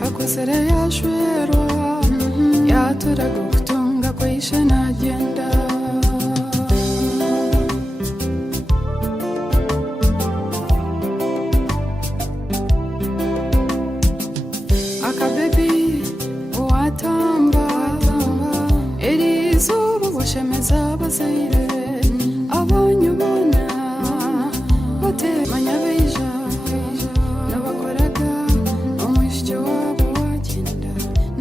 hakosere yashwerwa yaturaga kutunga kwishe nagenda akabebi watamba erizuba washemeza abazayire abanyubona batemanya beja nabakoraga umwisyo wabo wagenda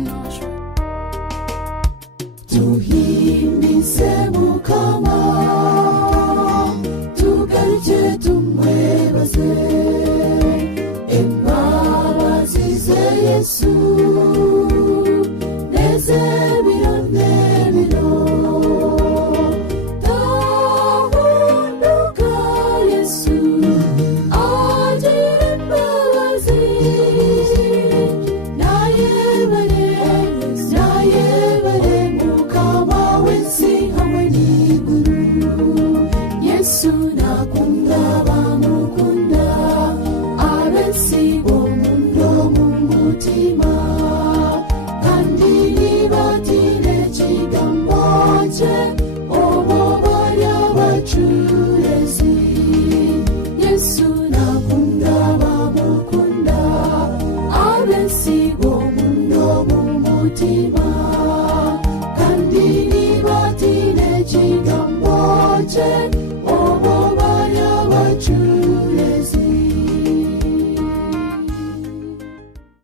nosho tuhimize mukama tugarike tumwebaze embabazi ze Yesu neze biro tahunduka Yesu agira imbabazi nayebare mukama w'isi hamwe n'ijuru Yesu nakunda bamukunda abensi bo mundo mu mutima kandi nibatire ikigambo cye obo bari abacurezi Yesu nakunda bamukunda abensi bo mundo mu mutima